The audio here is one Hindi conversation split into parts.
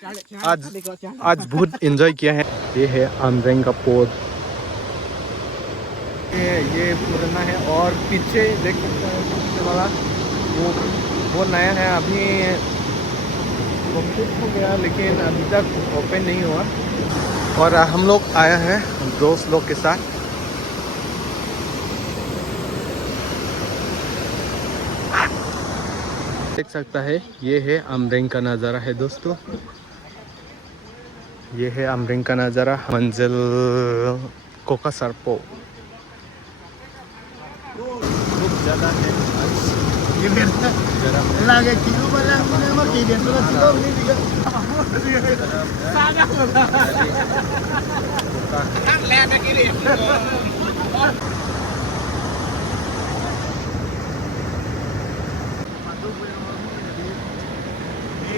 आज बहुत एंजॉय किया है। ये है अमरेंग का पोर्ट, ये पुराना है और पीछे देख सकते हैं पीछे वाला वो नया है, अभी कंप्लीट हो गया लेकिन अभी तक ओपन नहीं हुआ। और हम लोग आया हैं दोस्त लोग के साथ। देख सकता है ये है अमरेंग का नज़ारा है दोस्तों, ये है अमरेंग का नज़ारा। मंजिल कोका सरपो खूब ज़्यादा है आज।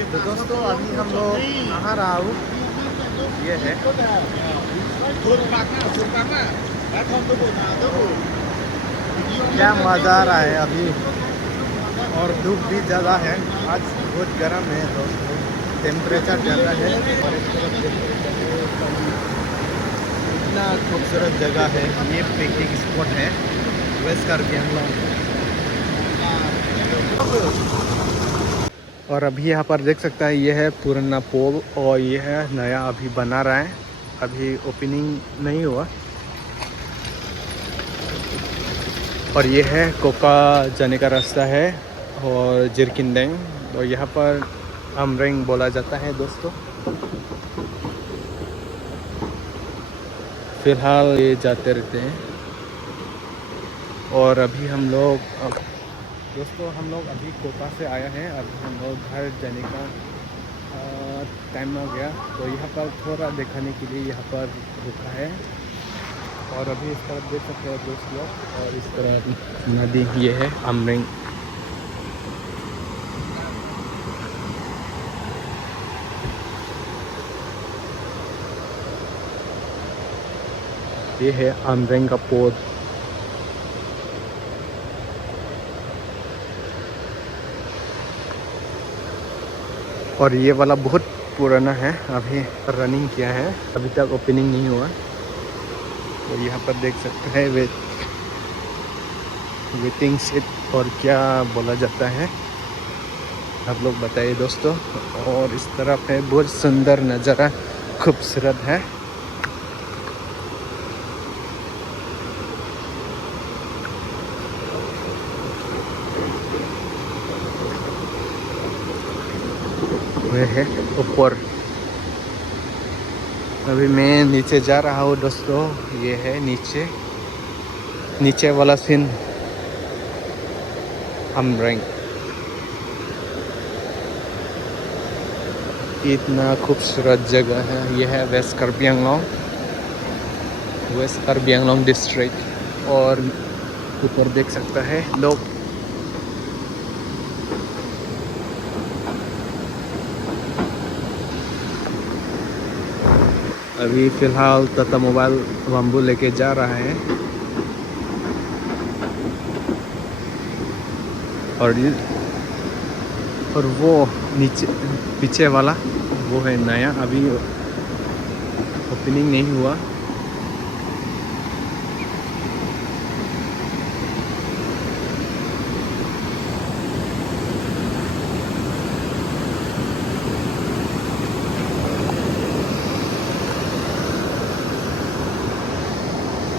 तो दोस्तों अभी हम लोग कहाँ रहा हूँ, ये है क्या मज़ा आ रहा है अभी। और धूप भी ज़्यादा है आज, बहुत गर्म है दोस्तों, टेम्परेचर ज़्यादा है। और इस तरफ इतना खूबसूरत जगह है, ये पिकनिक स्पॉट है वेस्ट कार्बी आंगलॉन्ग। और अभी यहाँ पर देख सकता है ये है पुराना पोल और ये है नया अभी बना रहा है, अभी ओपनिंग नहीं हुआ। और ये है कोका जाने का रास्ता है और जिरकिंडेंग, और यहाँ पर अमरेंग बोला जाता है दोस्तों। फिलहाल ये जाते रहते हैं। और अभी हम लोग दोस्तों अभी कोका से आया हैं, अभी हम लोग घर जाने का टाइम हो गया, तो यहाँ पर थोड़ा दिखाने के लिए यहाँ पर रुका है। और अभी इस तरफ देख सकते हैं दोस्त लोग, और इस तरफ नदी ये है अमरेंग। ये है अमरेंग का पोर्ट। और ये वाला बहुत पुराना है, अभी रनिंग किया है, अभी तक ओपनिंग नहीं हुआ। और यहाँ पर देख सकते हैं वेटिंग सीट और क्या बोला जाता है, आप लोग बताइए दोस्तों। और इस तरफ है बहुत सुंदर नज़ारा, खूबसूरत है। वह है ऊपर, अभी मैं नीचे जा रहा हूँ दोस्तों, ये है नीचे वाला सीन अमरेंग। इतना खूबसूरत जगह है, यह है वेस्ट कार्बी आंगलॉन्ग डिस्ट्रिक्ट। और ऊपर देख सकता है लोग। अभी फ़िलहाल टाटा मोबाइल बम्बू लेके जा रहा है। और वो नीचे पीछे वाला वो है नया, अभी ओपनिंग नहीं हुआ।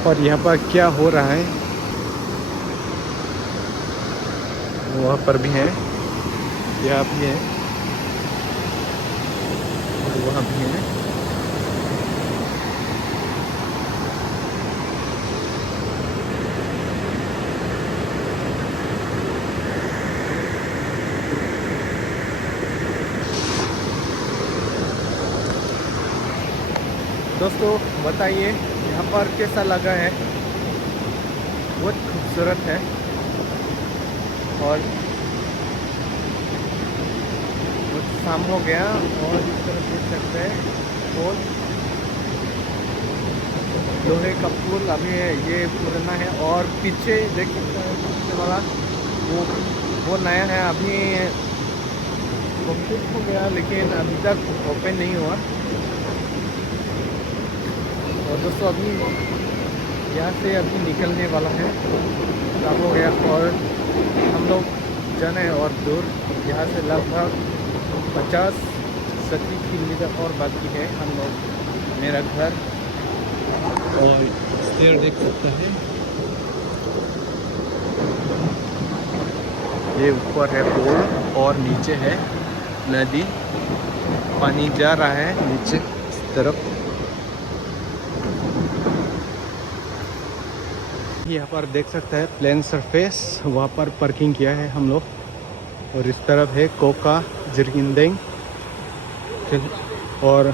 और यहाँ पर क्या हो रहा है, वहाँ पर भी है, यहाँ भी है और वहाँ भी है। दोस्तों बताइए यहाँ पर कैसा लगा है, बहुत खूबसूरत है। और बहुत शाम हो गया और इस तरफ देख सकते हैं पुल, लोहे का पुल अभी है, ये पुराना है। और पीछे देख सकते हैं पीछे वाला वो नया है, अभी कंप्लीट हो गया लेकिन अभी तक ओपन नहीं हुआ। और दोस्तों अभी यहाँ से अभी निकलने वाला है, काम हो गया और हम लोग जाना है और दूर। यहाँ से लगभग 50-70 किलोमीटर और बाकी है हम लोग मेरा घर। और स्टेयर देख सकता है, ये ऊपर है पुल और नीचे है नदी, पानी जा रहा है नीचे इस तरफ। यहाँ पर देख सकता है प्लेन सरफेस, वहाँ पर पार्किंग किया है हम लोग। और इस तरफ है कोका जिरगिंदेंग। और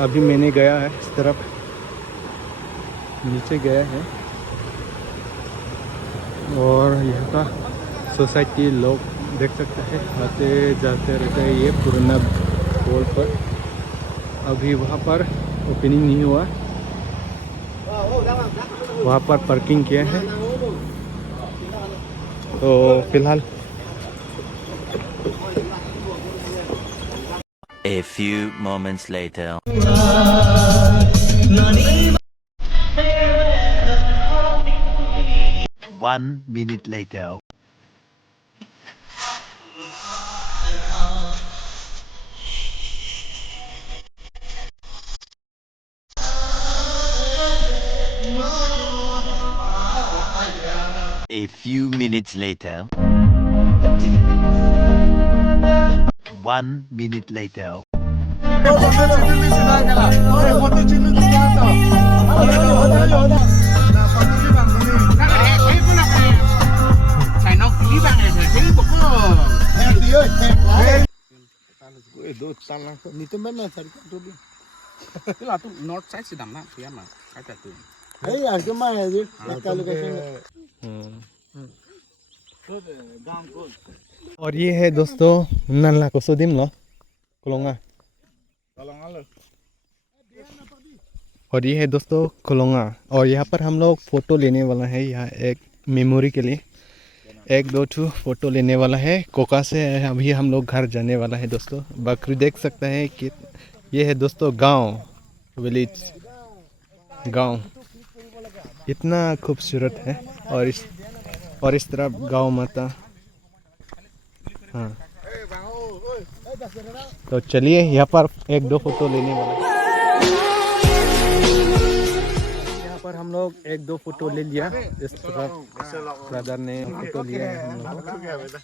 अभी मैंने गया है इस तरफ, नीचे गया है। और यहाँ का सोसाइटी लोग देख सकते हैं आते जाते रहते हैं। ये पुराना पोल पर अभी वहाँ पर ओपनिंग नहीं हुआ, वहाँ पर पार्किंग किया है। तो फिलहाल A few moments later. 1 minute later. A few minutes later. 1 minute later. Tức là tụi north side sẽ đắm phía mà cái trả từ Đấy là cái mai này gì? Cái location này. और ये है दोस्तों नल्ला को सोदिम लो कोलोंगा। और ये है दोस्तों कोलोंगा। और यहाँ पर हम लोग फ़ोटो लेने वाला है, यहाँ एक मेमोरी के लिए 1-2 ठो फ़ोटो लेने वाला है। कोका से अभी हम लोग घर जाने वाला है दोस्तों। बकरी देख सकते हैं कि ये है दोस्तों गांव, विलेज गांव, इतना खूबसूरत है। और इस तरफ गांव माता। हाँ, तो चलिए यहाँ पर 1-2 फोटो लेने वाला है। यहाँ पर हम लोग 1-2 फोटो ले लिया। इस तरफ ब्रदर ने फोटो लिया है हम लोग।